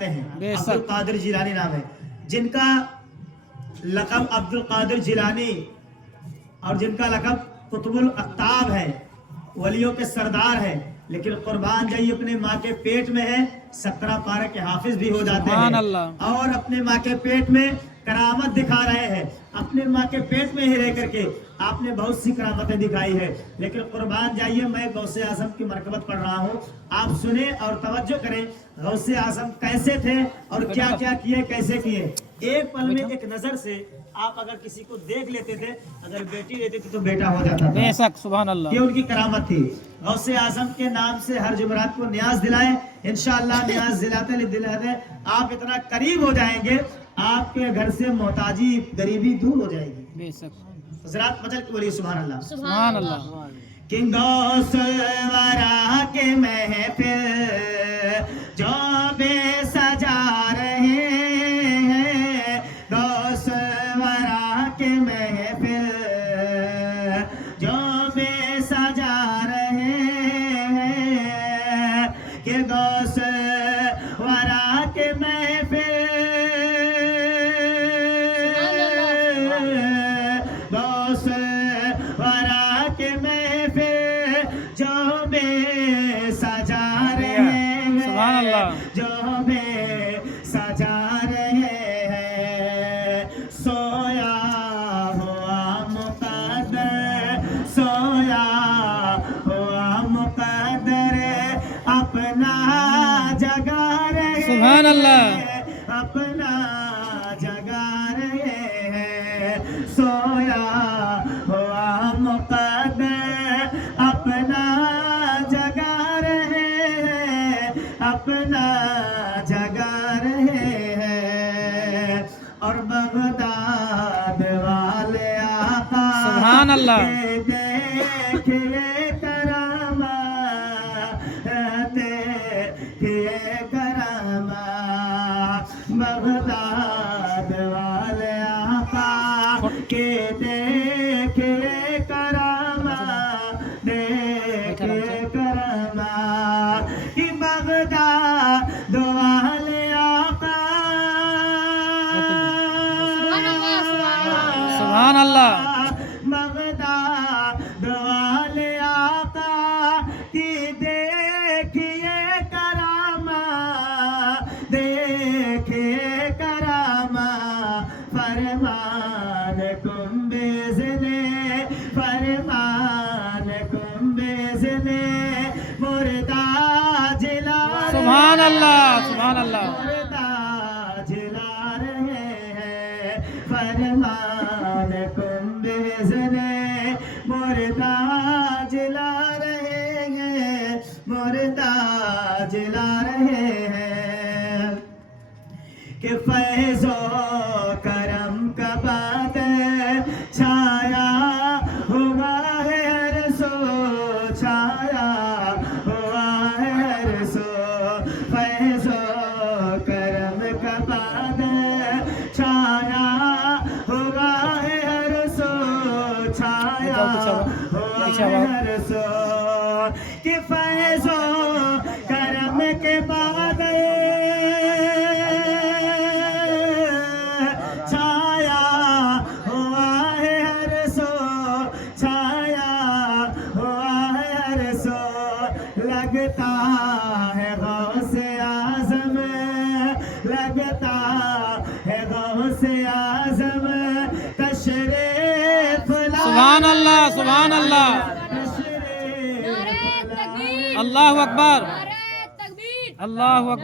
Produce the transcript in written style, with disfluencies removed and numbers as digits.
बुलाते हैं। अब्दुल कादिर जिलानी नाम है, जिनका लक़ब अब्दुल कादिर जिलानी और जिनका लक़ब कुतुबुल अक़ताब है, वलियों के सरदार है। लेकिन कुर्बान जाइए अपने माँ के पेट में है, 17 पारे के हाफिज भी हो जाते हैं और अपने माँ के पेट में करामत दिखा रहे हैं। अपने माँ के पेट में ही रह करके आपने बहुत सी करामतें दिखाई है। लेकिन कुर्बान जाइए, मैं गौसे आज़म की मरकबत पढ़ रहा हूँ, आप सुने और तवज्जो करें। गौसे आज़म कैसे थे और क्या क्या किए, कैसे किए। एक पल में एक नजर से आप अगर किसी को देख लेते थे, अगर बेटी रहती थी तो बेटा हो जाता था। बेशक, सुभान अल्लाह। ये उनकी करामत थी। गौसे आज़म के नाम से हर जुमरात को न्याज दिलाएं, इंशाअल्लाह न्याज दिलाते आप इतना करीब हो जाएंगे, आपके घर से मोहताजी गरीबी दूर हो जाएगी। बेशक। हज़रात मजल के बोलिए सुभान अल्लाह, सुभान अल्लाह। कि गौस वरा के महफिल जो बे सजा रहे हैं, गौस वरा के महफिल जो बे सजा रहे हैं, कि गौस वरा के महफिल गौस वरा के महफिल जो बे सजा रहे हैं, सुभान अल्लाह। जो बे सजा रहे हैं। सोया हुआ मुक़द्दर, सोया हुआ मुक़द्दर अपना जगा रहे, सुभान अल्लाह। अपना जगा रहे हैं। सोया हुआ मुक़द्दर अपना जगा रहे हैं, अपना जगा रहे हैं। और बगदाद वाले आका सुभान अल्लाह। देखिए करामा, देखिए करामा, बगदाद वाले आका के देखिए करामा, देखिए करामा, कि बगदाद वाले आका सुभान अल्लाह। बगदाद वाले आका की देखिए करामा, देखिए करामा। फरमान कुंबेज़ ने, फरमान कुंबेज़ ने मुर्दा जिला, सुभान अल्लाह, सुभान अल्लाह। मुर्दा जिला रहे हैं। फरमान कुंबेज़ ने मुर्दा जिला रहे हैं, मुर्दा जिला रहे हैं। कि फैज़ो करम का बादल छाया हुआ है हर सो, छाया हुआ है हर सो। फैज़ो करम का बादल छाया हुआ है हर सो, छाया हुआ है हर सो। कि फैज़ो करम के बादल छाया हुआ है हर सो, छाया हुआ है हर सो। लगता है गौसे आज़म, लगता है गौसे आज़म तशरीफ ला, सुभान अल्लाह, सुभान अल्लाह। तशरीफ ला। अल्लाहु अकबर, अल्लाहु अकबर।